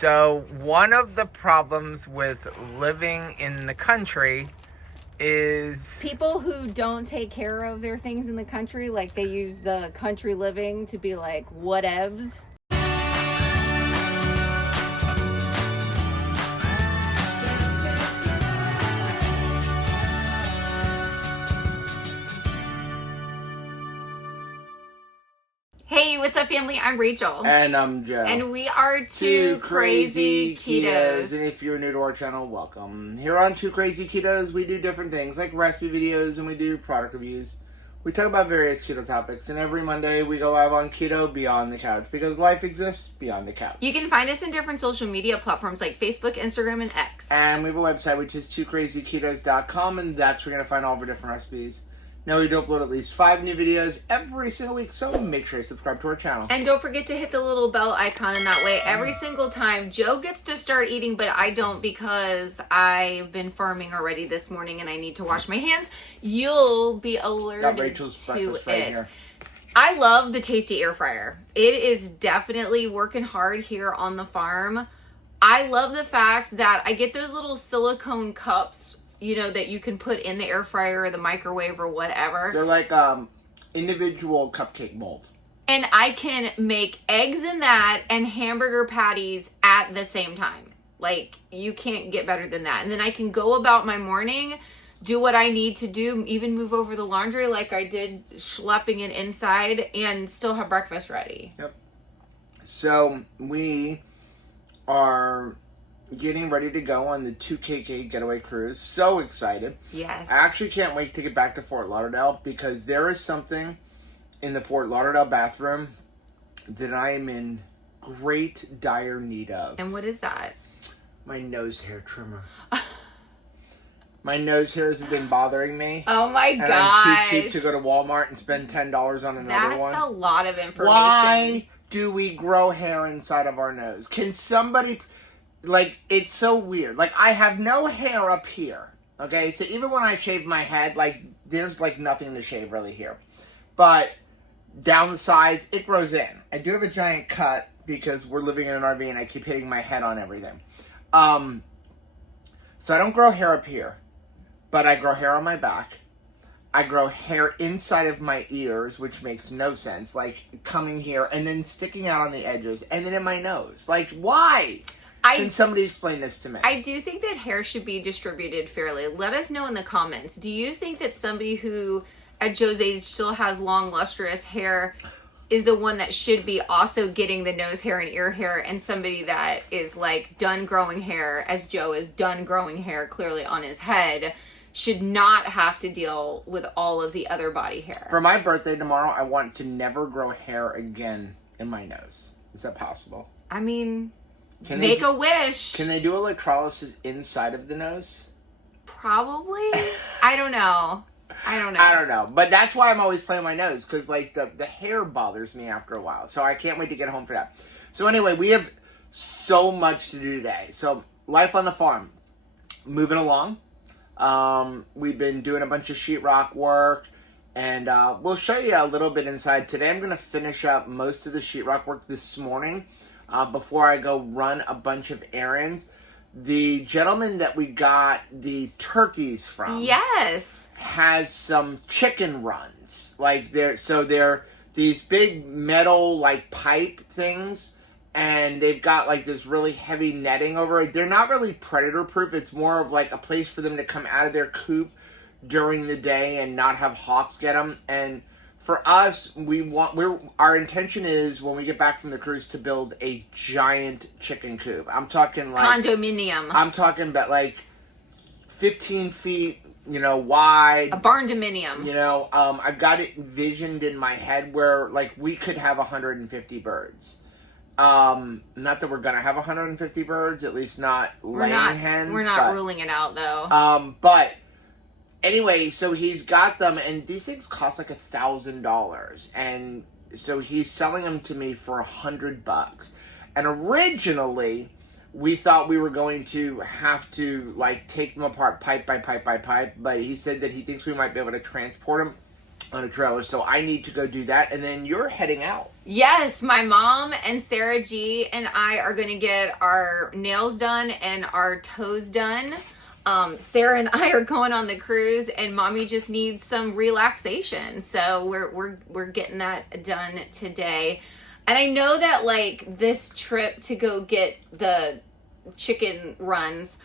So one of the problems with living in the country is people who don't take care of their things in the country, like they use the country living to be like whatevs. Hey, what's up, family? I'm Rachel. And I'm Joe. And we are Two Crazy Ketos. And if you're new to our channel, welcome. Here on Two Crazy Ketos, we do different things like recipe videos and we do product reviews. We talk about various keto topics, and every Monday we go live on Keto Beyond the Couch because life exists beyond the couch. You can find us in different social media platforms like Facebook, Instagram, and X. And we have a website which is twocrazyketos.com, and that's where you're going to find all of our different recipes. Now, we do upload at least 5 new videos every single week, so make sure you subscribe to our channel. And don't forget to hit the little bell icon, and that way every single time Joe gets to start eating, but I don't because I've been farming already this morning and I need to wash my hands, you'll be alerted Got Rachel's to breakfast it. right here. I love the tasty air fryer. It is definitely working hard here on the farm. I love the fact that I get those little silicone cups, you know, that you can put in the air fryer or the microwave or whatever. They're like individual cupcake mold. And I can make eggs in that and hamburger patties at the same time. Like, you can't get better than that. And then I can go about my morning, do what I need to do, even move over the laundry like I did, schlepping it inside, and still have breakfast ready. Yep. So, we are getting ready to go on the 2KK getaway cruise. So excited. Yes. I actually can't wait to get back to Fort Lauderdale because there is something in the Fort Lauderdale bathroom that I am in great dire need of. And what is that? My nose hair trimmer. My nose hairs have been bothering me. Oh my and gosh. I'm too cheap to go to Walmart and spend $10 on another one. That's a lot of information. Why do we grow hair inside of our nose? Can somebody... Like, it's so weird. Like, I have no hair up here, okay? So even when I shave my head, like, there's, like, nothing to shave really here. But down the sides, it grows in. I do have a giant cut because we're living in an RV and I keep hitting my head on everything. So I don't grow hair up here, but I grow hair on my back. I grow hair inside of my ears, which makes no sense. Like, coming here and then sticking out on the edges and then in my nose. Like, why? Can somebody explain this to me? I do think that hair should be distributed fairly. Let us know in the comments. Do you think that somebody who, at Joe's age, still has long, lustrous hair is the one that should be also getting the nose hair and ear hair, and somebody that is, like, done growing hair, as Joe is done growing hair clearly on his head, should not have to deal with all of the other body hair? For my birthday tomorrow, I want to never grow hair again in my nose. Is that possible? I mean... Make a wish. Can they do electrolysis inside of the nose? Probably. I don't know. I don't know. But that's why I'm always playing my nose. Because, like, the hair bothers me after a while. So I can't wait to get home for that. So anyway, we have so much to do today. So, life on the farm. Moving along. We've been doing a bunch of sheetrock work. And we'll show you a little bit inside. Today I'm going to finish up most of the sheetrock work this morning. Before I go run a bunch of errands. The gentleman that we got the turkeys from, yes, has some chicken runs. Like they're these big metal like pipe things, and they've got like this really heavy netting over it. They're not really predator proof. It's more of like a place for them to come out of their coop during the day and not have hawks get them. And for us, our intention is when we get back from the cruise to build a giant chicken coop. I'm talking like condominium. I'm talking about like 15 feet, wide. A barn dominium. I've got it envisioned in my head where like we could have 150 birds. Not that we're gonna have 150 birds, at least not laying hens. We're not ruling it out though. But. Anyway, so he's got them, and these things cost like $1,000, and so he's selling them to me for $100. And originally, we thought we were going to have to like take them apart pipe by pipe by pipe, but he said that he thinks we might be able to transport them on a trailer. So I need to go do that. And then you're heading out. Yes, my mom and Sarah G and I are going to get our nails done and our toes done. Sarah and I are going on the cruise, and mommy just needs some relaxation. So we're getting that done today. And I know that like this trip to go get the chicken runs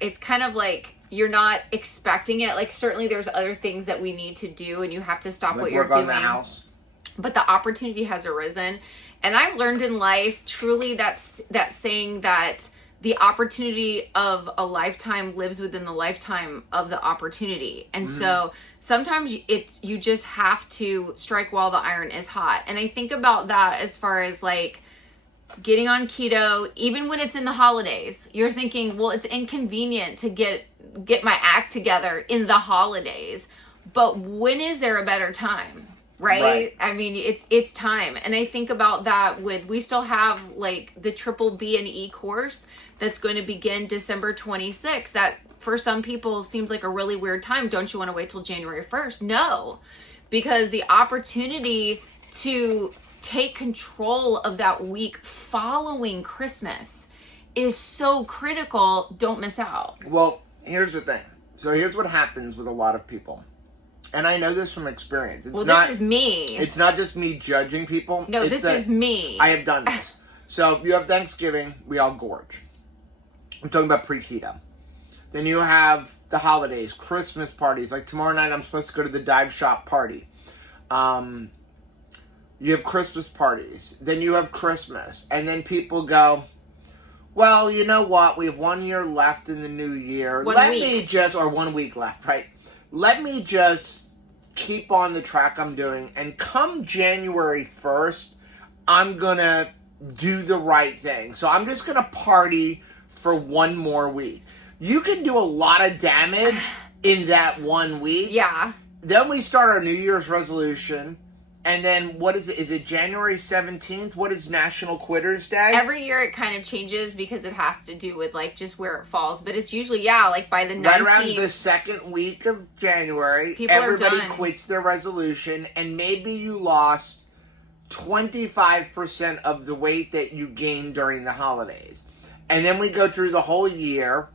it's kind of like you're not expecting it. Like certainly there's other things that we need to do, and you have to stop what you're work on doing. the house. But the opportunity has arisen. And I've learned in life, truly, that saying that the opportunity of a lifetime lives within the lifetime of the opportunity. And so sometimes you just have to strike while the iron is hot. And I think about that as far as like getting on keto, even when it's in the holidays. You're thinking, well, it's inconvenient to get my act together in the holidays. But when is there a better time? Right? I mean, it's time. And I think about that we still have like the triple B and E course that's going to begin December 26th. That for some people seems like a really weird time. Don't you want to wait till January 1st? No, because the opportunity to take control of that week following Christmas is so critical. Don't miss out. Well, here's the thing. So here's what happens with a lot of people. And I know this from experience. This is me. It's not just me judging people. No, this is me. I have done this. So you have Thanksgiving, we all gorge. I'm talking about pre-keto. Then you have the holidays, Christmas parties. Like tomorrow night I'm supposed to go to the dive shop party. You have Christmas parties. Then you have Christmas. And then people go, well, you know what? We have 1 year left in the new year. Or 1 week left, right? Let me just keep on the track I'm doing, and come January 1st, I'm going to do the right thing. So I'm just going to party for 1 more week. You can do a lot of damage in that 1 week. Yeah. Then we start our New Year's resolution. And then what is it? Is it January 17th? What is National Quitters Day? Every year it kind of changes because it has to do with like just where it falls. But it's usually, like by the 19th. Right around the second week of January, everybody quits their resolution. And maybe you lost 25% of the weight that you gained during the holidays. And then we go through the whole year.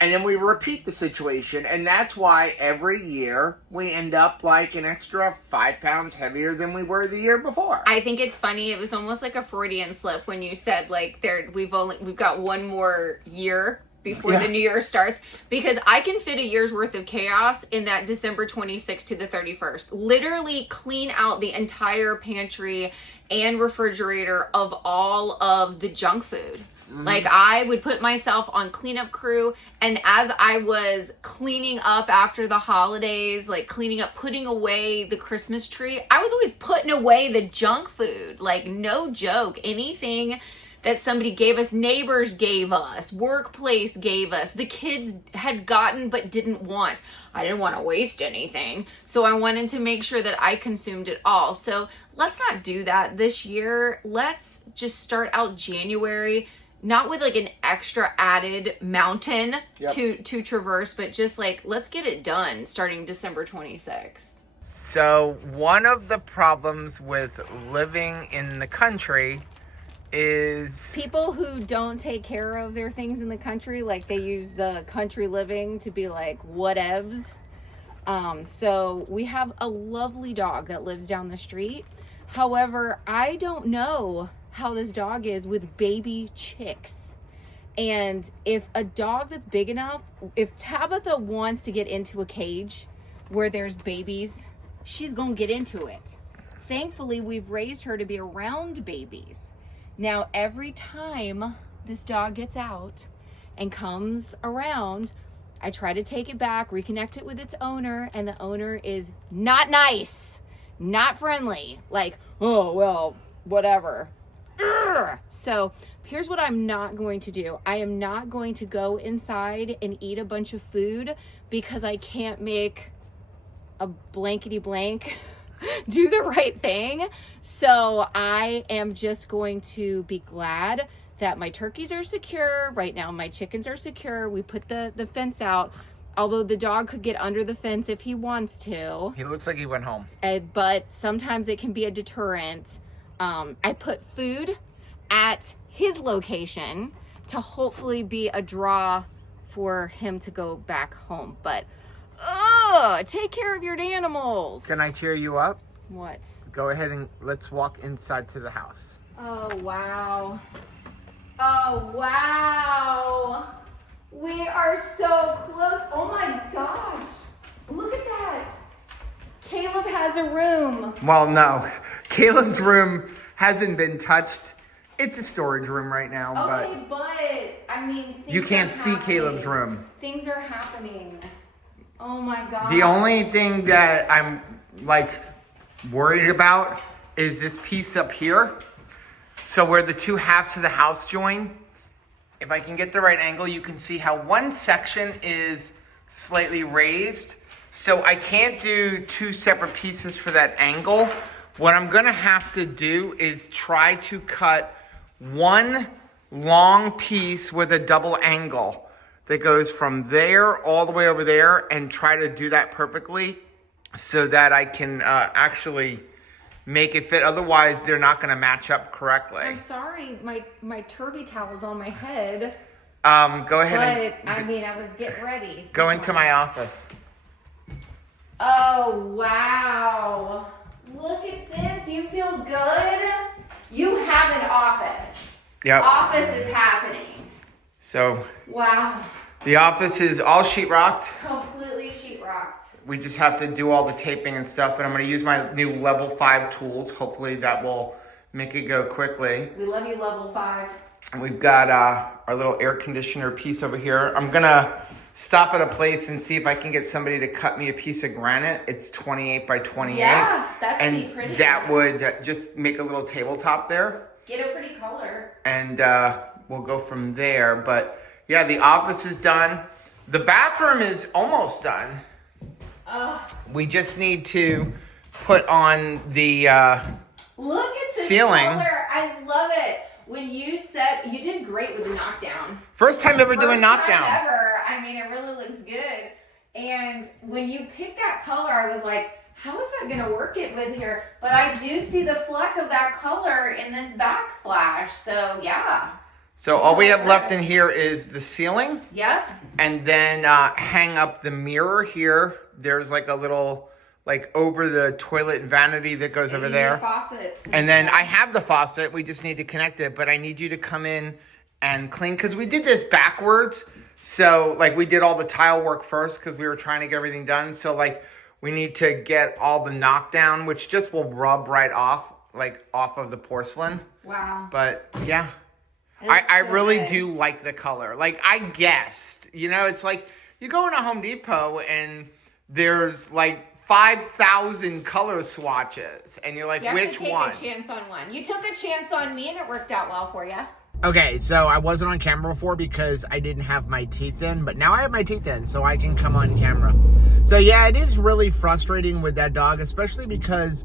And then we repeat the situation, and that's why every year we end up like an extra 5 pounds heavier than we were the year before. I think it's funny. It was almost like a Freudian slip when you said like we've got 1 more year before the new year starts, because I can fit a year's worth of chaos in that December 26th to the 31st. Literally clean out the entire pantry and refrigerator of all of the junk food. Like I would put myself on cleanup crew, and as I was cleaning up after the holidays, like cleaning up, putting away the Christmas tree, I was always putting away the junk food. Like no joke, anything that somebody gave us, neighbors gave us, workplace gave us, the kids had gotten but didn't want. I didn't want to waste anything, so I wanted to make sure that I consumed it all. So let's not do that this year. Let's just start out January not with like an extra added mountain to traverse, but just like, let's get it done starting December 26th. So one of the problems with living in the country is people who don't take care of their things in the country, like they use the country living to be like whatevs. So we have a lovely dog that lives down the street. However, I don't know how this dog is with baby chicks. And if a dog that's big enough, if Tabitha wants to get into a cage where there's babies, she's gonna get into it. Thankfully, we've raised her to be around babies. Now, every time this dog gets out and comes around, I try to take it back, reconnect it with its owner, and the owner is not nice, not friendly, like, oh, well, whatever. So here's what I'm not going to do. I am not going to go inside and eat a bunch of food because I can't make a blankety blank do the right thing. So I am just going to be glad that my turkeys are secure. Right now my chickens are secure. We put the fence out. although the dog could get under the fence if he wants to. He looks like he went home. But sometimes it can be a deterrent. I put food at his location to hopefully be a draw for him to go back home. But, take care of your animals. Can I cheer you up? What? Go ahead and let's walk inside to the house. Oh, wow. Oh, wow. We are so close. Oh my gosh. Look at that. Caleb has a room. Well, no. Caleb's room hasn't been touched. It's a storage room right now, Okay, but I mean, things you can't are see happening. Caleb's room. Things are happening. Oh my god. The only thing that I'm like worried about is this piece up here. So where the two halves of the house join, if I can get the right angle, you can see how one section is slightly raised. So I can't do two separate pieces for that angle. What I'm gonna have to do is try to cut one long piece with a double angle that goes from there all the way over there and try to do that perfectly so that I can actually make it fit. Otherwise, they're not gonna match up correctly. I'm sorry, my turby towel's on my head. Go ahead But I mean, I was getting ready. go into my office. Oh, wow. Look at this. Do you feel good? You have an office. Yep. Office is happening. So Wow. the office is all sheetrocked. Completely sheetrocked. We just have to do all the taping and stuff, but I'm gonna use my new level 5 tools. Hopefully that will make it go quickly. We love you, level 5. We've got our little air conditioner piece over here. I'm gonna stop at a place and see if I can get somebody to cut me a piece of granite. It's 28 by 28. Yeah, that's and pretty. that would just make a little tabletop there. Get a pretty color. And we'll go from there. But yeah, the office is done. The bathroom is almost done. We just need to put on the Look at this ceiling. color. I love it. When you said, you did great with the knockdown. First time ever doing First knockdown. time ever. I mean, it really looks good. And when you picked that color, I was like, how is that going to work it with here? But I do see the fleck of that color in this backsplash. So, yeah. So all we have left in here is the ceiling. Yep. And then hang up the mirror here. There's like a little, like over the toilet vanity that goes over there. Faucets And then I have the faucet. We just need to connect it. But I need you to come in and clean. Because we did this backwards. So like we did all the tile work first because we were trying to get everything done. So like we need to get all the knockdown, which just will rub right off, like off of the porcelain. Wow. But yeah. It looks I so really good. do like the color. Like I guessed, you know, it's like you go into Home Depot and there's like 5,000 color swatches and you're like, You have which to take one? a chance on one. You took a chance on me and it worked out well for you. Okay, so I wasn't on camera before because I didn't have my teeth in, but now I have my teeth in, so I can come on camera. So yeah, it is really frustrating with that dog, especially because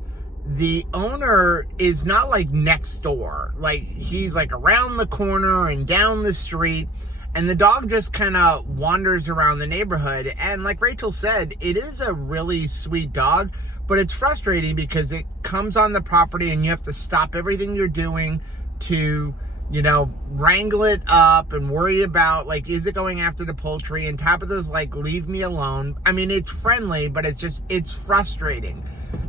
the owner is not like next door. Like he's like around the corner and down the street, and the dog just kind of wanders around the neighborhood. And like Rachel said, it is a really sweet dog, but it's frustrating because it comes on the property and you have to stop everything you're doing to, you know, wrangle it up and worry about, like, is it going after the poultry? And Tabitha's like, leave me alone. I mean, it's friendly, but it's frustrating.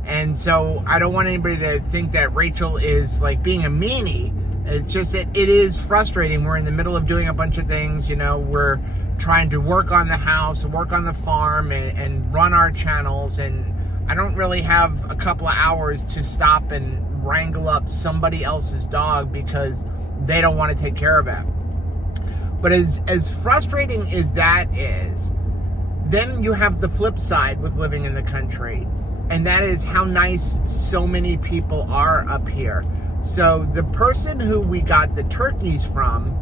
And so I don't want anybody to think that Rachel is like being a meanie. It's just that it is frustrating. We're in the middle of doing a bunch of things, you know, we're trying to work on the house and work on the farm and run our channels. And I don't really have a couple of hours to stop and wrangle up somebody else's dog because they don't want to take care of it. But as frustrating as that is, then you have the flip side with living in the country. And that is how nice so many people are up here. So the person who we got the turkeys from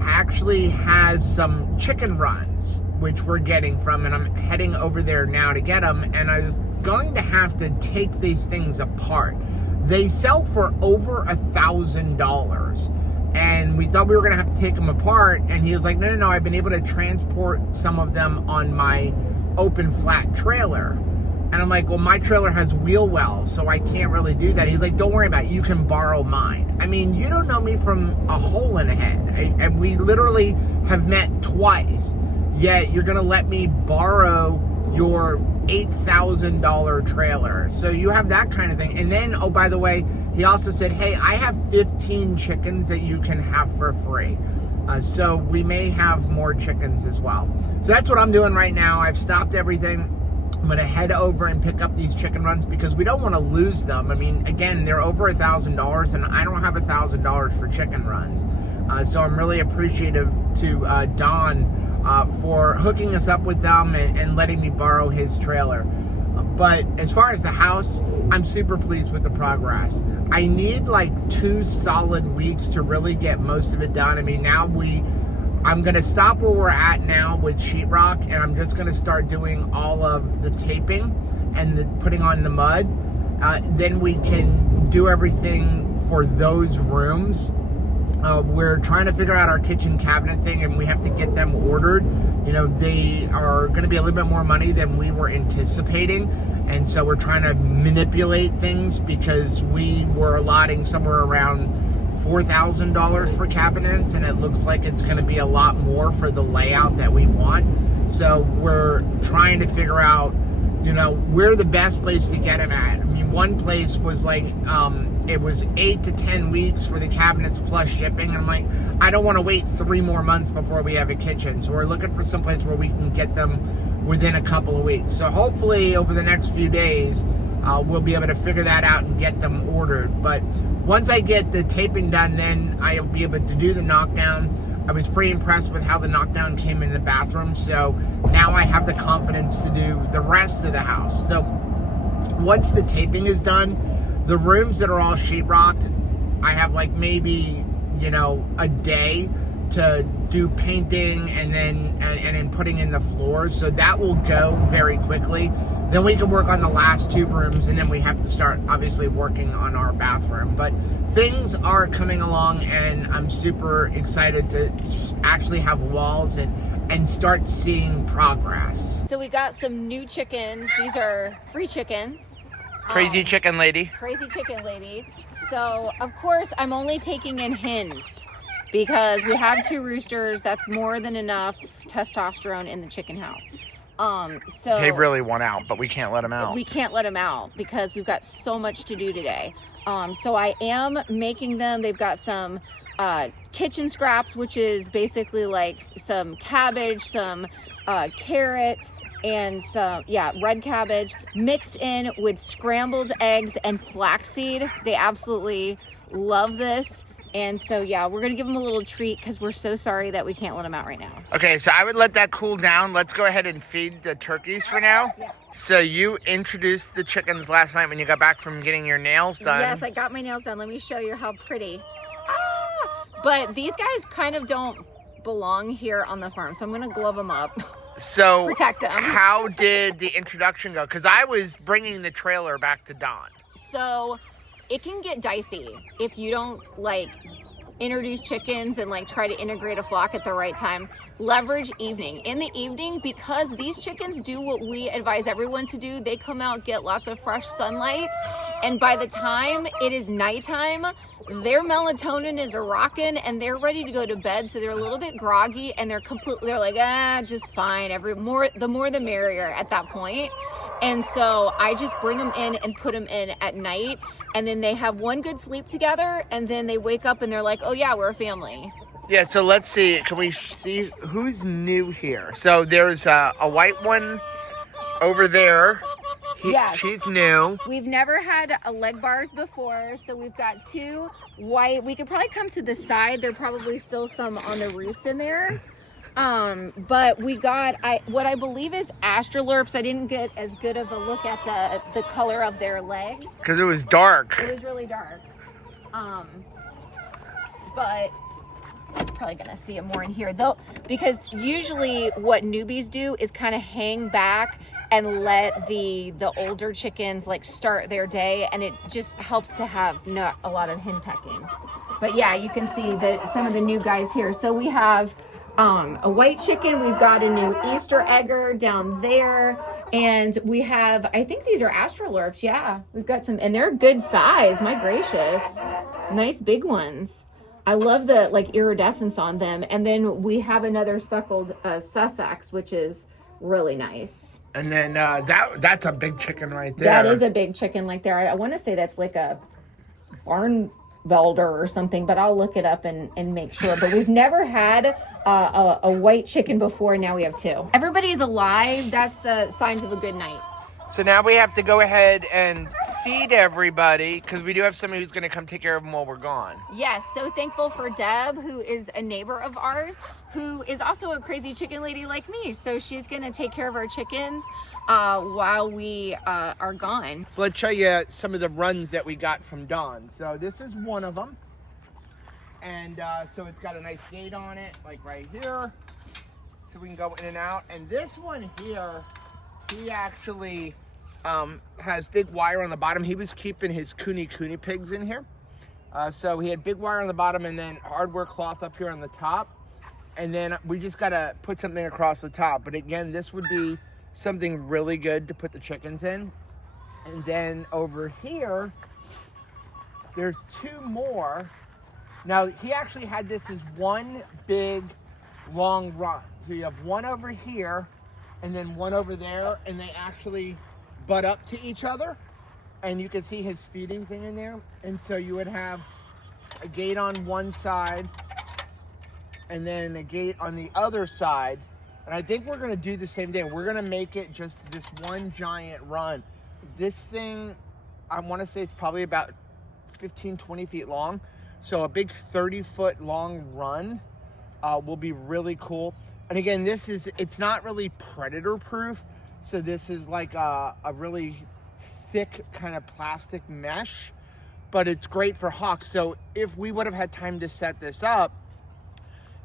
actually has some chicken runs, which we're getting from, and I'm heading over there now to get them. And I was going to have to take these things apart. They sell for over $1,000. and we thought we were gonna have to take them apart, and he was like, no, I've been able to transport some of them on my open flat trailer. And I'm like, well, my trailer has wheel wells, so I can't really do that. He's like, don't worry about it, you can borrow mine. I mean, you don't know me from a hole in a head, and we literally have met twice, yet you're gonna let me borrow your $8,000 trailer. So you have that kind of thing. And then, oh, by the way, he also said, hey, I have 15 chickens that you can have for free. So we may have more chickens as well. So that's what I'm doing right now. I've stopped everything. I'm gonna head over and pick up these chicken runs because we don't want to lose them. I mean, again, they're over $1,000, and I don't have $1,000 for chicken runs. So I'm really appreciative to Don for hooking us up with them and letting me borrow his trailer. But as far as the house, I'm super pleased with the progress. I need like 2 solid weeks to really get most of it done. I mean, now I'm gonna stop where we're at now with sheetrock, and I'm just gonna start doing all of the taping and the putting on the mud. Then we can do everything for those rooms. We're trying to figure out our kitchen cabinet thing, and we have to get them ordered. You know, they are going to be a little bit more money than we were anticipating, and so we're trying to manipulate things because we were allotting somewhere around $4,000 for cabinets, and it looks like it's going to be a lot more for the layout that we want. So we're trying to figure out, you know, where the best place to get them at. I mean, one place was like, it was 8 to 10 weeks for the cabinets plus shipping. And I'm like, I don't want to wait 3 more months before we have a kitchen. So we're looking for some place where we can get them within a couple of weeks. So hopefully over the next few days, we'll be able to figure that out and get them ordered. But once I get the taping done, then I'll be able to do the knockdown. I was pretty impressed with how the knockdown came in the bathroom. So now I have the confidence to do the rest of the house. So once the taping is done, the rooms that are all sheetrocked, I have like maybe, you know, a day to do painting and then putting in the floors. So that will go very quickly. Then we can work on the last 2 rooms, and then we have to start obviously working on our bathroom. But things are coming along, and I'm super excited to actually have walls and start seeing progress. So we got some new chickens. These are free chickens. Crazy chicken lady. Crazy chicken lady. So of course I'm only taking in hens because we have 2 roosters. That's more than enough testosterone in the chicken house. So They really want out, but we can't let them out. We can't let them out because we've got so much to do today. So I am making them. They've got some kitchen scraps, which is basically like some cabbage, some carrot, and some, red cabbage mixed in with scrambled eggs and flaxseed. They absolutely love this. And so, we're going to give them a little treat because we're so sorry that we can't let them out right now. Okay, so I would let that cool down. Let's go ahead and feed the turkeys for now. Yeah. So you introduced the chickens last night when you got back from getting your nails done. Yes, I got my nails done. Let me show you how pretty. But these guys kind of don't belong here on the farm, so I'm going to glove them up. So protect them. How did the introduction go? Because I was bringing the trailer back to Don. So it can get dicey if you don't introduce chickens and try to integrate a flock at the right time. Leverage evening. In the evening, because these chickens do what we advise everyone to do, they come out, get lots of fresh sunlight, and by the time it is nighttime, their melatonin is rocking and they're ready to go to bed. So they're a little bit groggy and they're like, just fine. The more the merrier at that point. And so I just bring them in and put them in at night, and then they have one good sleep together, and then they wake up and they're like, oh yeah, we're a family. Yeah, so let's see. Can we see who's new here? So there's a white one over there. Yes. She's new. We've never had leg bars before, so we've got 2 white. We could probably come to the side. There are probably still some on the roost in there. But we got what I believe is Australorps. I didn't get as good of a look at the color of their legs because it was dark. It was really dark. But I'm probably gonna see it more in here though, because usually what newbies do is kind of hang back and let the older chickens start their day, and it just helps to have not a lot of hen pecking. But yeah, you can see that some of the new guys here. So we have a white chicken. We've got a new Easter egger down there. And we have, I think these are astrolorps. Yeah, we've got some, and they're good size. My gracious. Nice big ones. I love the like iridescence on them. And then we have another speckled Sussex, which is really nice. And then that's a big chicken right there. That is a big chicken like there. I want to say that's like a Barnvelder or something, but I'll look it up and make sure. But we've never had a white chicken before. Now we have two. Everybody's alive. That's signs of a good night. So now we have to go ahead and feed everybody because we do have somebody who's going to come take care of them while we're gone. Yes, so thankful for Deb, who is a neighbor of ours, who is also a crazy chicken lady like me. So she's going to take care of our chickens while we are gone. So let's show you some of the runs that we got from Dawn. So this is one of them. And so it's got a nice gate on it, like right here. So we can go in and out. And this one here, he actually has big wire on the bottom. He was keeping his Kuni pigs in here. So he had big wire on the bottom and then hardware cloth up here on the top. And then we just got to put something across the top. But again, this would be something really good to put the chickens in. And then over here, there's two more. Now, he actually had this as one big, long run. So you have one over here and then one over there, and they actually butt up to each other. And you can see his feeding thing in there. And so you would have a gate on one side and then a gate on the other side. And I think we're gonna do the same thing. We're gonna make it just this one giant run. This thing, I wanna say it's probably about 15, 20 feet long. So a big 30-foot long run will be really cool. And again, it's not really predator proof. So this is like a really thick kind of plastic mesh, but it's great for hawks. So if we would have had time to set this up,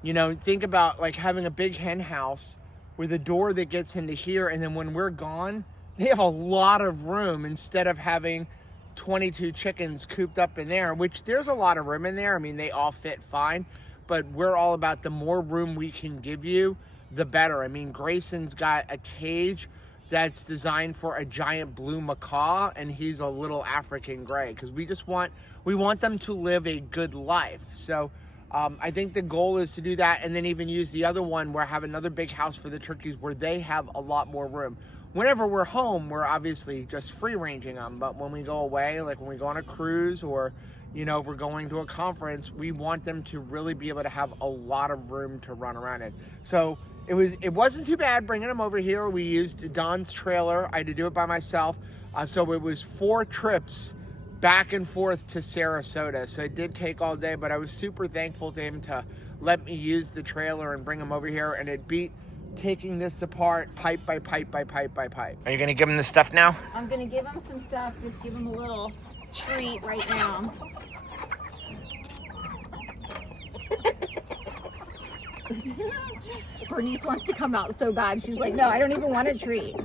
you know, think about like having a big hen house with a door that gets into here. And then when we're gone, they have a lot of room instead of having 22 chickens cooped up in there, which there's a lot of room in there. I mean, they all fit fine, but we're all about the more room we can give you, the better. I mean, Grayson's got a cage that's designed for a giant blue macaw, and he's a little African gray because we want them to live a good life. So I think the goal is to do that, and then even use the other one where I have another big house for the turkeys where they have a lot more room. Whenever we're home, we're obviously just free ranging them, but when we go away, like when we go on a cruise or, you know, if we're going to a conference, we want them to really be able to have a lot of room to run around in. So it wasn't too bad bringing them over here. We used Don's trailer. I had to do it by myself. So it was 4 trips back and forth to Sarasota. So it did take all day, but I was super thankful to him to let me use the trailer and bring them over here. And it beat taking this apart pipe by pipe by pipe by pipe. Are you going to give him the stuff now? I'm going to give him some stuff. Just give him a little treat right now. Bernice wants to come out so bad. She's like, no, I don't even want a treat.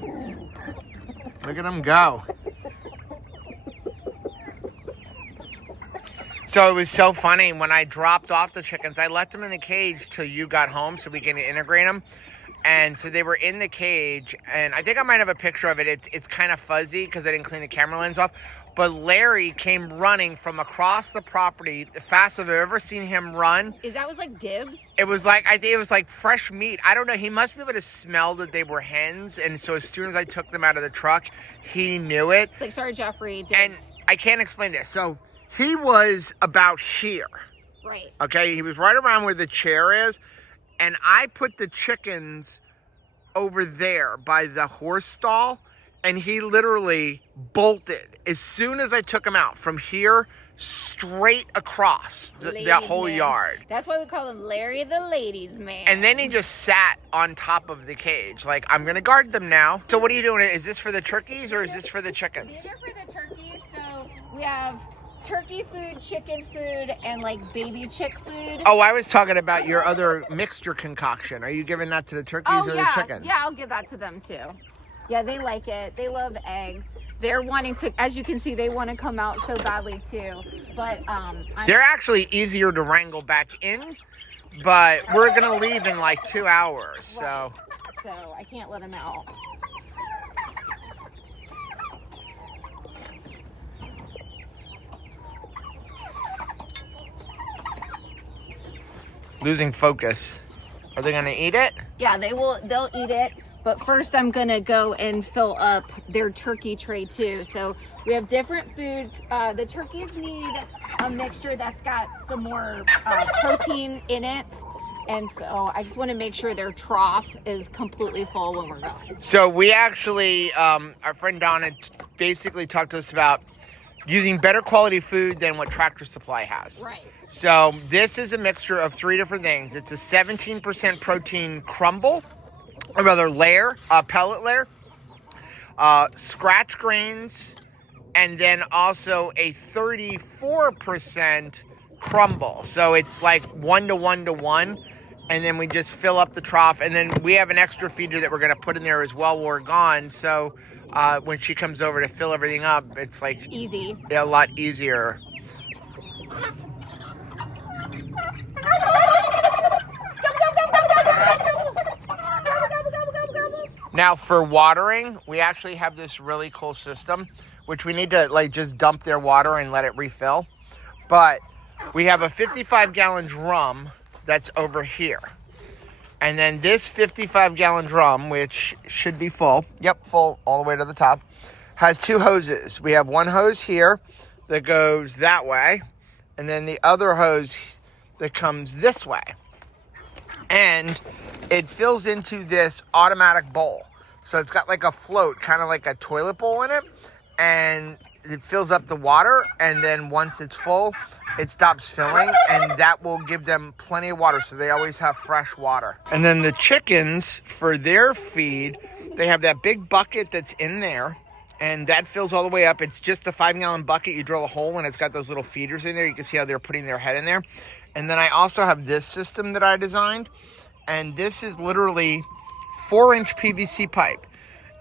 Look at him go. So it was so funny when I dropped off the chickens. I left them in the cage till you got home so we can integrate them. And so they were in the cage, and I think I might have a picture of it. It's kind of fuzzy because I didn't clean the camera lens off. But Larry came running from across the property, the fastest I've ever seen him run. Was like dibs? It was like, I think it was like fresh meat. I don't know. He must be able to smell that they were hens. And so as soon as I took them out of the truck, he knew it. It's like, sorry, Jeffrey, dibs. And I can't explain this. So he was about here. Right. Okay. He was right around where the chair is. And I put the chickens over there by the horse stall. And he literally bolted as soon as I took him out from here straight across that whole yard. That's why we call him Larry the Ladies Man. And then he just sat on top of the cage. Like, I'm going to guard them now. So what are you doing? Is this for the turkeys or is this for the chickens? These are for the turkeys. So we have turkey food, chicken food, and like baby chick food. Oh, I was talking about your other mixture concoction. Are you giving that to the turkeys or the chickens? Yeah, I'll give that to them too. Yeah, they like it. They love eggs. They're wanting to, as you can see, they want to come out so badly too. But they're actually easier to wrangle back in, but we're gonna leave in like 2 hours, so I can't let them out. losing focus. Are they gonna eat it? Yeah, they'll eat it. But first I'm gonna go and fill up their turkey tray too. So we have different food. The turkeys need a mixture that's got some more protein in it. And so I just wanna make sure their trough is completely full when we're going. So we actually, our friend Donna basically talked to us about using better quality food than what Tractor Supply has. Right. So this is a mixture of 3 different things. It's a 17% protein crumble, or rather layer, pellet layer, scratch grains, and then also a 34% crumble. So it's like 1 to 1 to 1. And then we just fill up the trough. And then we have an extra feeder that we're going to put in there as well while we're gone. So when she comes over to fill everything up, it's like easy. A lot easier. Now for watering, we actually have this really cool system, which we need to like just dump their water and let it refill. But we have a 55-gallon drum that's over here. And then this 55-gallon drum, which should be full, full all the way to the top, has 2 hoses. We have one hose here that goes that way, and then the other hose that comes this way. And it fills into this automatic bowl. So it's got like a float, kind of like a toilet bowl in it, and it fills up the water, and then once it's full, it stops filling, and that will give them plenty of water, so they always have fresh water. And then the chickens, for their feed, they have that big bucket that's in there, and that fills all the way up. It's just a 5-gallon bucket. You drill a hole, and it's got those little feeders in there. You can see how they're putting their head in there. And then I also have this system that I designed, and this is literally 4-inch PVC pipe.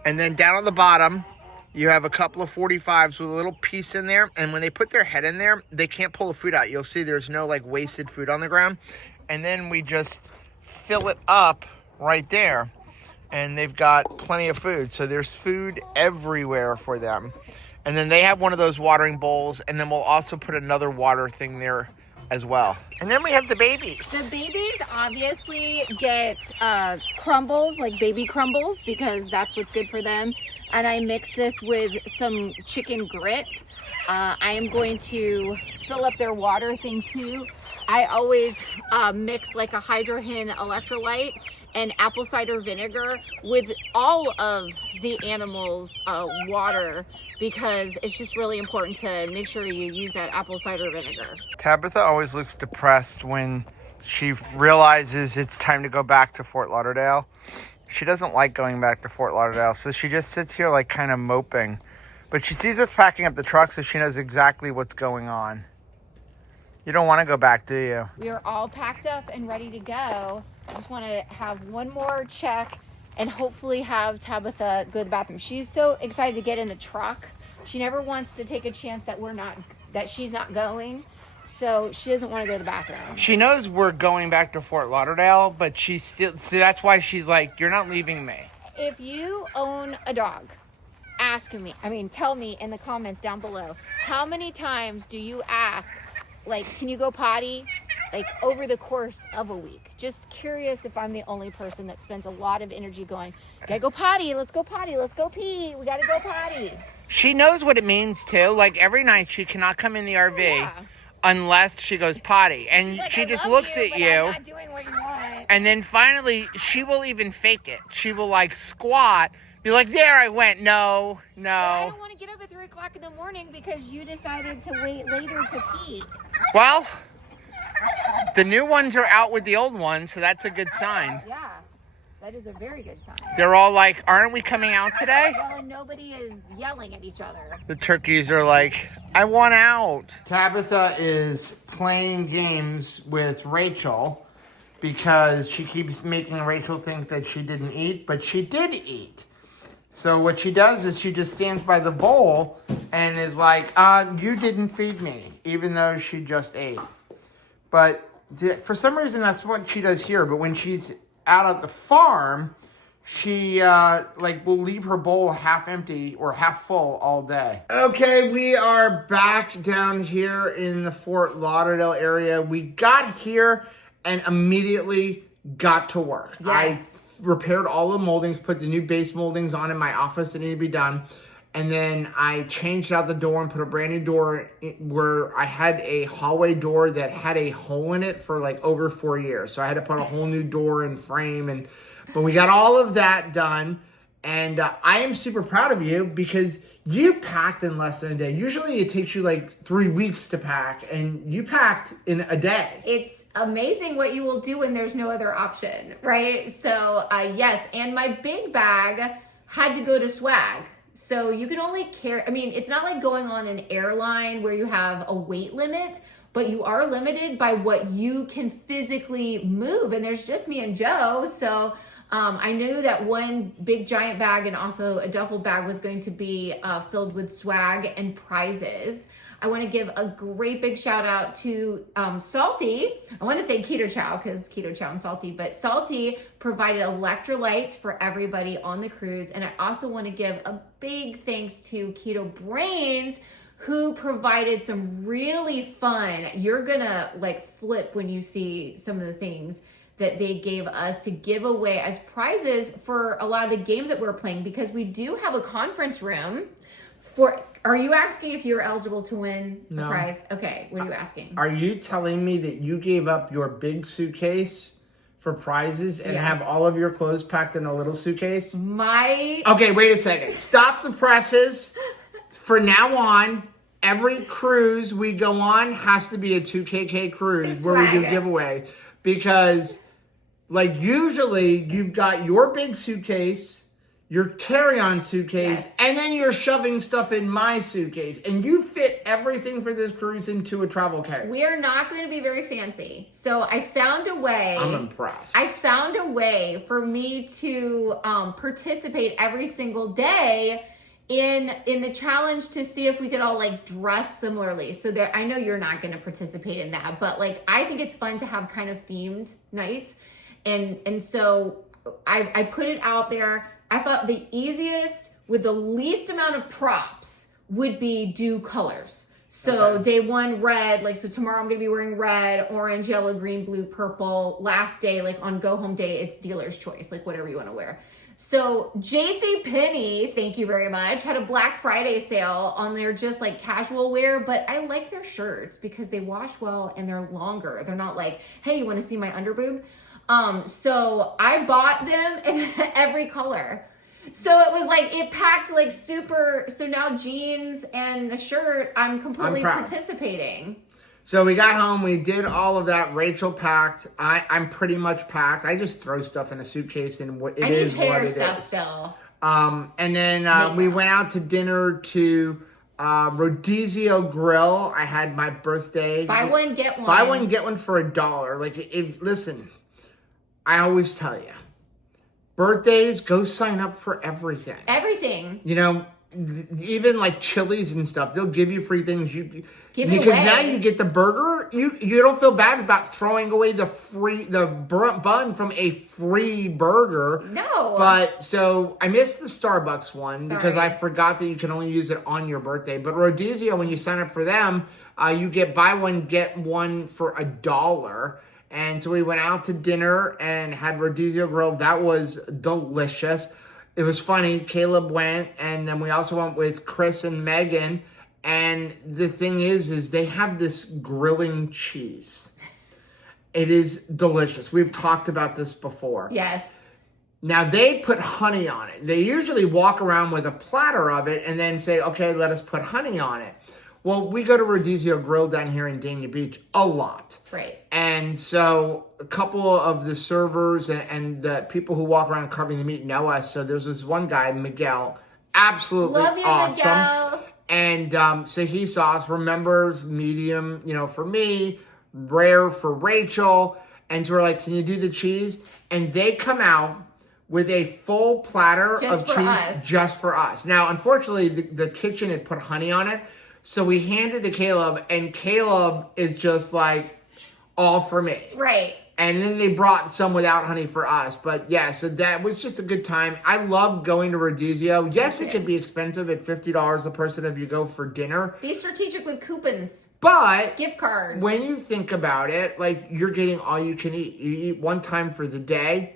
And then down on the bottom, you have a couple of 45s with a little piece in there. And when they put their head in there, they can't pull the food out. You'll see there's no like wasted food on the ground. And then we just fill it up right there. And they've got plenty of food. So there's food everywhere for them. And then they have one of those watering bowls. And then we'll also put another water thing there as well. And then we have the babies. The babies obviously get crumbles, like baby crumbles, because that's what's good for them. And I mix this with some chicken grit. I am going to fill up their water thing too. I always mix like a hydrogen electrolyte and apple cider vinegar with all of the animals' water, because it's just really important to make sure you use that apple cider vinegar. Tabitha always looks depressed when she realizes it's time to go back to Fort Lauderdale. She doesn't like going back to Fort Lauderdale, so she just sits here like kind of moping. But she sees us packing up the truck, so she knows exactly what's going on. You don't want to go back, do you? We are all packed up and ready to go. I just want to have one more check and hopefully have Tabitha go to the bathroom. She's so excited to get in the truck. She never wants to take a chance that she's not going. So she doesn't want to go to the bathroom. She knows we're going back to Fort Lauderdale, but she's still, so that's why she's like, you're not leaving me. If you own a dog, tell me in the comments down below, how many times do you ask, like, can you go potty? Like over the course of a week. Just curious if I'm the only person that spends a lot of energy going, gotta go potty, let's go pee, we gotta go potty. She knows what it means too. Like every night she cannot come in the RV unless she goes potty. And like, she just looks at you. I'm not doing what you want. And then finally she will even fake it. She will like squat, be like, there I went. No. But I don't want to get up at 3 o'clock in the morning because you decided to wait later to pee. Well, the new ones are out with the old ones, so that's a good sign. Yeah, that is a very good sign. They're all like, aren't we coming out today? Well, and nobody is yelling at each other. The turkeys are like, I want out. Tabitha is playing games with Rachel because she keeps making Rachel think that she didn't eat, but she did eat. So what she does is she just stands by the bowl and is like, you didn't feed me, even though she just ate. But for some reason, that's what she does here. But when she's out at the farm, she will leave her bowl half empty or half full all day. Okay, we are back down here in the Fort Lauderdale area. We got here and immediately got to work. Yes. I repaired all the moldings, put the new base moldings on in my office that need to be done. And then I changed out the door and put a brand new door where I had a hallway door that had a hole in it for like over 4 years. So I had to put a whole new door and frame. But we got all of that done. And I am super proud of you because you packed in less than a day. Usually it takes you like 3 weeks to pack, and you packed in a day. It's amazing what you will do when there's no other option, right? So yes, and my big bag had to go to swag. So you can only carry, it's not like going on an airline where you have a weight limit, but you are limited by what you can physically move. And there's just me and Joe. So I knew that one big giant bag and also a duffel bag was going to be filled with swag and prizes. I want to give a great big shout out to Salty. I want to say Keto Chow because Keto Chow and Salty, but Salty provided electrolytes for everybody on the cruise. And I also want to give a big thanks to Keto Brains, who provided some really fun, you're gonna flip when you see some of the things that they gave us to give away as prizes for a lot of the games that we're playing, because we do have a conference room are you asking if you're eligible to win a prize? Okay, what are you asking? Are you telling me that you gave up your big suitcase for prizes and have all of your clothes packed in a little suitcase? Okay, wait a second. Stop the presses. For now on, every cruise we go on has to be a 2KK cruise where we do giveaway. Because, usually you've got your big suitcase, your carry-on suitcase, and then you're shoving stuff in my suitcase. And you fit everything for this cruise into a travel case. We are not going to be very fancy. So I found a way. I'm impressed. I found a way for me to participate every single day in the challenge to see if we could all dress similarly. So there, I know you're not going to participate in that, but I think it's fun to have kind of themed nights. And so I put it out there. I thought the easiest with the least amount of props would be do colors. So day one, red, so tomorrow I'm gonna be wearing red, orange, yellow, green, blue, purple. Last day, on go home day, it's dealer's choice, whatever you wanna wear. So JCPenney, thank you very much, had a Black Friday sale on their just casual wear, but I like their shirts because they wash well and they're longer. They're not hey, you wanna see my underboob? So I bought them in every color. So it was it packed super. So now jeans and a shirt, I'm completely participating. So we got home, we did all of that. Rachel packed. I'm pretty much packed. I just throw stuff in a suitcase and it is what it is. Stuff still. And then we went out to dinner to Rodizio Grill. I had my birthday. Buy one, get one. Buy one, get one for $1. Listen, I always tell you, birthdays, go sign up for everything. Everything. Even Chili's and stuff, they'll give you free things. Because now you get the burger. You don't feel bad about throwing away the bun from a free burger. No. But so I missed the Starbucks one because I forgot that you can only use it on your birthday. But Rodizio, when you sign up for them, you get buy one, get one for $1. And so we went out to dinner and had Rodizio Grill. That was delicious. It was funny. Caleb went, and then we also went with Chris and Megan. And the thing is they have this grilling cheese. It is delicious. We've talked about this before. Yes. Now, they put honey on it. They usually walk around with a platter of it and then say, okay, let us put honey on it. Well, we go to Rodizio Grill down here in Dania Beach a lot. Right. And so a couple of the servers and the people who walk around covering the meat know us. So there's this one guy, Miguel, absolutely Love you, awesome. Miguel. And so he saw us, remembers medium, for me, rare for Rachel. And so we're like, can you do the cheese? And they come out with a full platter Just of for cheese us. just for us. Now, unfortunately, the kitchen had put honey on it, so we handed to Caleb, and Caleb is just like, all for me. Right. And then they brought some without honey for us. But yeah, so that was just a good time. I love going to Rodizio. Yes, it can be expensive at $50 a person if you go for dinner. Be strategic with coupons. But Gift cards. when you think about it, like, you're getting all you can eat. You eat one time for the day.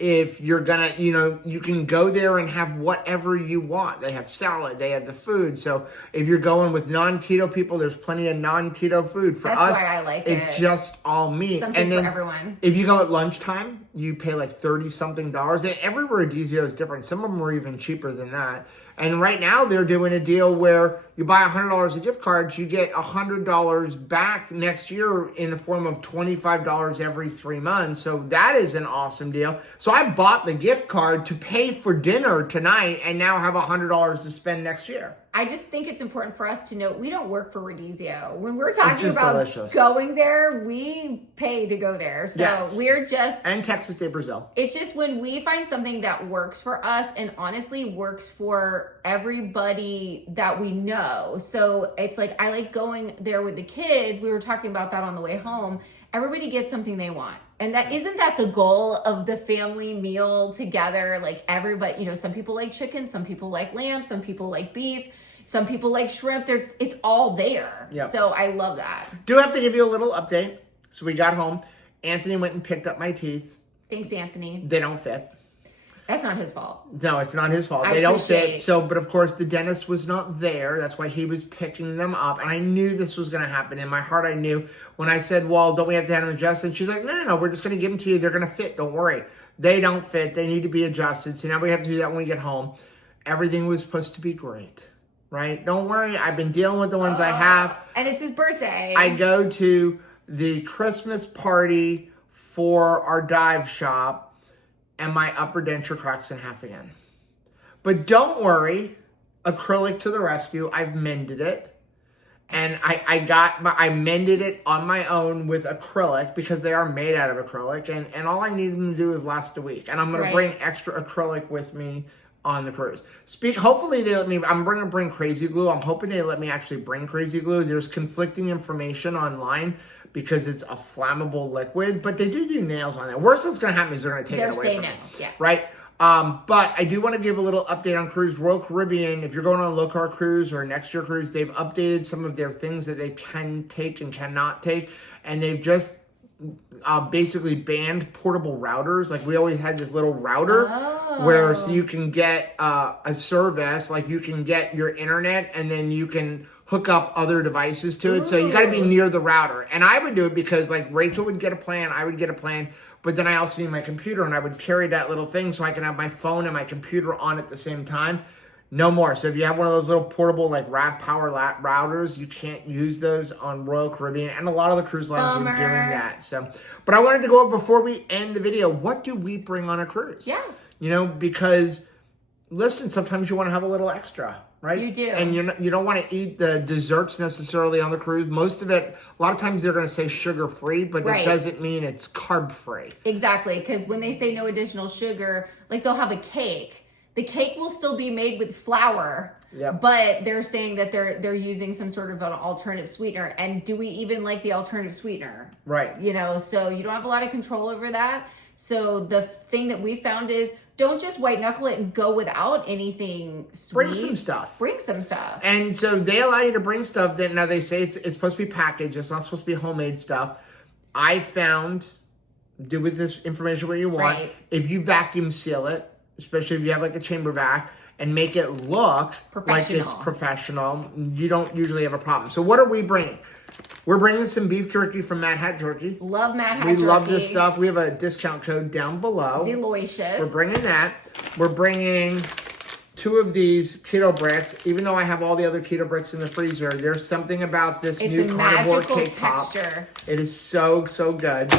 If you're gonna, you can go there and have whatever you want. They have salad, they have the food. So if you're going with non-keto people, there's plenty of non-keto food. For That's us, why I like it. it's just all meat. Something and then for everyone. if you go at lunchtime, you pay like $30-something. Every Rodizio is different. Some of them are even cheaper than that. And right now they're doing a deal where you buy $100 of gift cards, you get $100 back next year in the form of $25 every 3 months. So that is an awesome deal. So I bought the gift card to pay for dinner tonight and now have $100 to spend next year. I just think it's important for us to note we don't work for Rodizio. When we're talking about delicious. going there, we pay to go there. So Yes. we're just... And Texas de Brazil. It's just when we find something that works for us and honestly works for everybody that we know. So it's like, I like going there with the kids. We were talking about that on the way home. Everybody gets something they want. And that isn't that the goal of the family meal together? Like everybody, some people like chicken, some people like lamb, some people like beef, some people like shrimp. It's all there. Yep. So I love that. Do have to give you a little update. So we got home. Anthony went and picked up my teeth. Thanks, Anthony. They don't fit. That's not his fault. No, it's not his fault. I They don't appreciate- fit. So, but of course, the dentist was not there. That's why he was picking them up. And I knew this was going to happen. In my heart, I knew. When I said, well, don't we have to have them adjusted? She's like, no, we're just going to give them to you. They're going to fit. Don't worry. They don't fit. They need to be adjusted. So now we have to do that when we get home. Everything was supposed to be great, right? Don't worry. I've been dealing with the ones I have. And it's his birthday. I go to the Christmas party for our dive shop, and my upper denture cracks in half again. But don't worry, acrylic to the rescue. I've mended it. And I mended it on my own with acrylic because they are made out of acrylic. And all I need them to do is last a week. And I'm going to bring extra acrylic with me on the cruise. Hopefully they let me, I'm going to bring krazy glue. I'm hoping they let me actually bring krazy glue. There's conflicting information online because it's a flammable liquid, but they do nails on it. Worst that's going to happen is they're going to take it away from me. Yeah. Right? But I do want to give a little update on cruise. Royal Caribbean, if you're going on a low-carb cruise or a next-year cruise, they've updated some of their things that they can take and cannot take, and they've just basically banned portable routers. Like, we always had this little router where so you can get a service, like you can get your internet and then you can hook up other devices to it. So you got to be near the router. And I would do it because like Rachel would get a plan, I would get a plan, but then I also need my computer and I would carry that little thing so I can have my phone and my computer on at the same time. No more. So if you have one of those little portable like RAV power routers, you can't use those on Royal Caribbean. And a lot of the cruise lines are doing that. So, but I wanted to go over before we end the video, what do we bring on a cruise? Yeah. Because listen, sometimes you want to have a little extra, right? You do. And you don't want to eat the desserts necessarily on the cruise. Most of it, a lot of times they're going to say sugar-free, but that doesn't mean it's carb-free. Exactly, because when they say no additional sugar, like they'll have a cake. The cake will still be made with flour, but they're saying that they're using some sort of an alternative sweetener. And do we even like the alternative sweetener? Right. So you don't have a lot of control over that. So the thing that we found is don't just white knuckle it and go without anything sweet. Bring some stuff. Bring some stuff. And so they allow you to bring stuff that now they say it's supposed to be packaged. It's not supposed to be homemade stuff. I found, do with this information what you want. Right. If you vacuum seal it, especially if you have like a chamber vac, and make it look like it's professional, you don't usually have a problem. So what are we bringing? We're bringing some beef jerky from Mad Hat Jerky. Love Mad Hat Jerky. We love this stuff. We have a discount code down below. Delicious. We're bringing that. We're bringing 2 of these keto bricks. Even though I have all the other keto bricks in the freezer, there's something about this new carnivore cake pop. It is so, so good.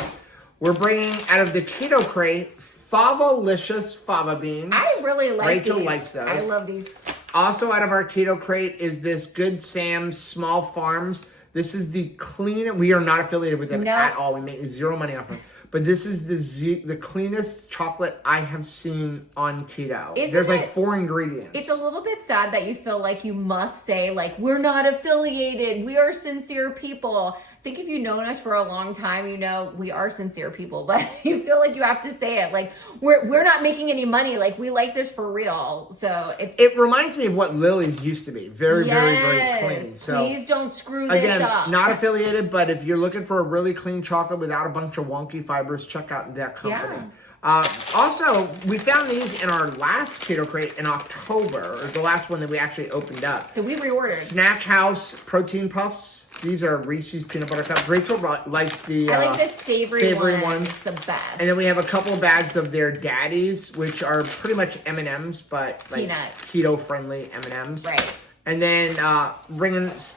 We're bringing out of the keto crate Favalicious fava beans. I really like Rachel these. likes those. I love these. Also out of our keto crate is this Good Sam's Small Farms. This is the clean. We are not affiliated with them at all. We make zero money off them. but this is the cleanest chocolate I have seen on keto. Isn't There's like it- 4 ingredients. It's a little bit sad that you feel like you must say, like, we're not affiliated. We are sincere people. I think if you've known us for a long time, you know we are sincere people, but you feel like you have to say it. Like, we're not making any money. Like, we like this for real. So It reminds me of what Lily's used to be. Very, very, very clean. So please don't screw this again, up. not affiliated, but if you're looking for a really clean chocolate without a bunch of wonky fibers, check out that company. Also, we found these in our last Keto Crate in October, or the last one that we actually opened up. So we reordered. Snack House Protein Puffs. These are Reese's Peanut Butter Cups. Rachel likes the I like the savory ones. It's the best. And then we have a couple of bags of their Daddies, which are pretty much M&Ms, but like keto-friendly M&Ms. Right. And then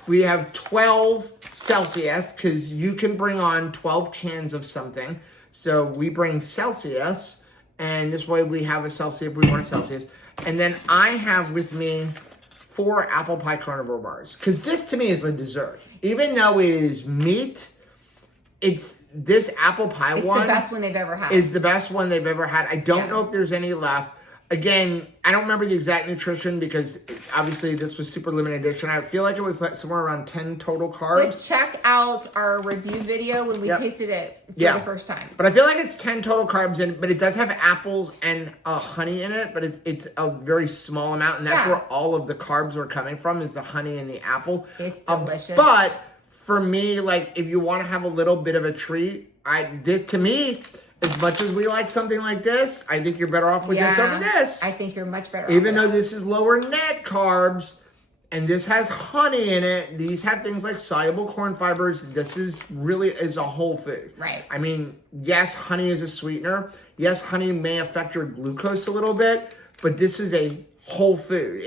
we have 12 Celsius, because you can bring on 12 cans of something. So we bring Celsius, and this way we have a Celsius if we want a Celsius. And then I have with me 4 apple pie carnivore bars, because this to me is a dessert. Even though it is meat, it's this apple pie one. It's the best one they've ever had. Is the best one they've ever had. I don't know if there's any left. Again, I don't remember the exact nutrition because obviously this was super limited edition. I feel like it was like somewhere around 10 total carbs. But check out our review video when we tasted it for the first time. But I feel like it's 10 total carbs in, but it does have apples and honey in it, but it's a very small amount, and that's where all of the carbs are coming from, is the honey and the apple. It's delicious. But for me, like, if you want to have a little bit of a treat, to me, as much as we like something like this, I think you're better off with this over this. I think you're much better Even though this is lower net carbs, and this has honey in it, these have things like soluble corn fibers. This is a whole food. Right. I mean, yes, honey is a sweetener. Yes, honey may affect your glucose a little bit, but this is a whole food.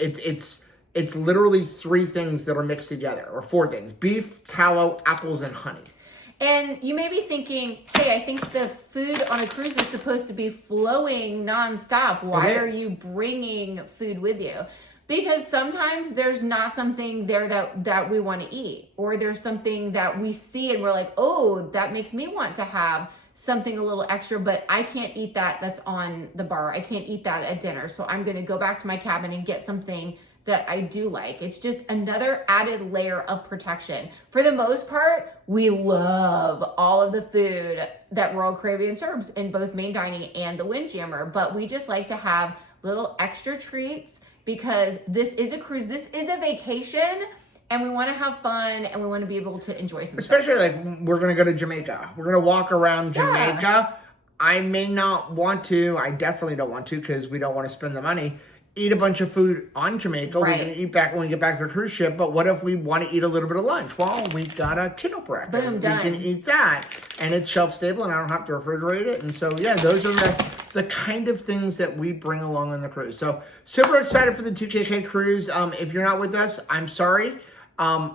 It's literally 3 things that are mixed together, or 4 things: beef, tallow, apples, and honey. And you may be thinking, hey, I think the food on a cruise is supposed to be flowing nonstop. Why are you bringing food with you? Because sometimes there's not something there that we want to eat, or there's something that we see and we're like, oh, that makes me want to have something a little extra, but I can't eat that's on the bar. I can't eat that at dinner. So I'm going to go back to my cabin and get something that I do like. It's just another added layer of protection. For the most part, we love all of the food that Royal Caribbean serves in both main dining and the Windjammer, but we just like to have little extra treats because this is a cruise, this is a vacation, and we want to have fun and we want to be able to enjoy some Especially stuff. like we're going to go to Jamaica. We're going to walk around Jamaica. I may not want to, I definitely don't want to, because we don't want to spend the money, eat a bunch of food on Jamaica. We're going to eat back when we get back to the cruise ship. But what if we want to eat a little bit of lunch? Well, we got a Keto Prep. Boom, done. We can eat that. And it's shelf stable and I don't have to refrigerate it. And so, yeah, those are the kind of things that we bring along on the cruise. So super excited for the 2KK cruise. If you're not with us, I'm sorry.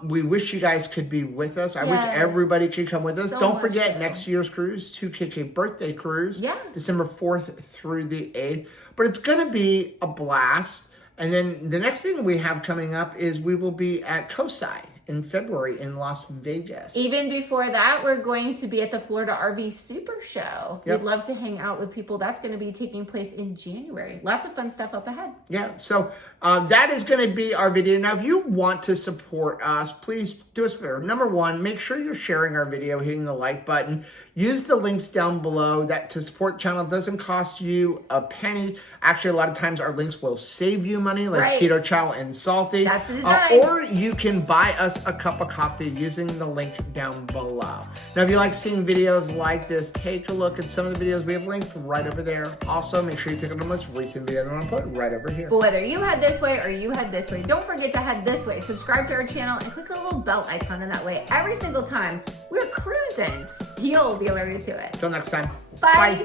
We wish you guys could be with us. I wish everybody could come with us. Don't forget next year's cruise, 2KK birthday cruise, December 4th through the 8th. But it's going to be a blast. And then the next thing we have coming up is we will be at Cosi in February in Las Vegas. Even before that, we're going to be at the Florida RV Super Show. We'd love to hang out with people. That's going to be taking place in January. Lots of fun stuff up ahead. Yeah, so that is going to be our video. Now, if you want to support us, please do us a favor. Number 1, make sure you're sharing our video, hitting the like button. Use the links down below. That to support the channel doesn't cost you a penny. Actually, a lot of times our links will save you money, like Keto Chow and Salty. That's the design. Or you can buy us a cup of coffee using the link down below. Now, if you like seeing videos like this, take a look at some of the videos we have linked right over there. Also, make sure you take a look at the most recent video that I'm going to put right over here. But whether you head this way or you head this way, don't forget to head this way. Subscribe to our channel and click the little bell icon, and that way every single time we're cruising, you'll be alerted to it. Till next time. Bye. Bye.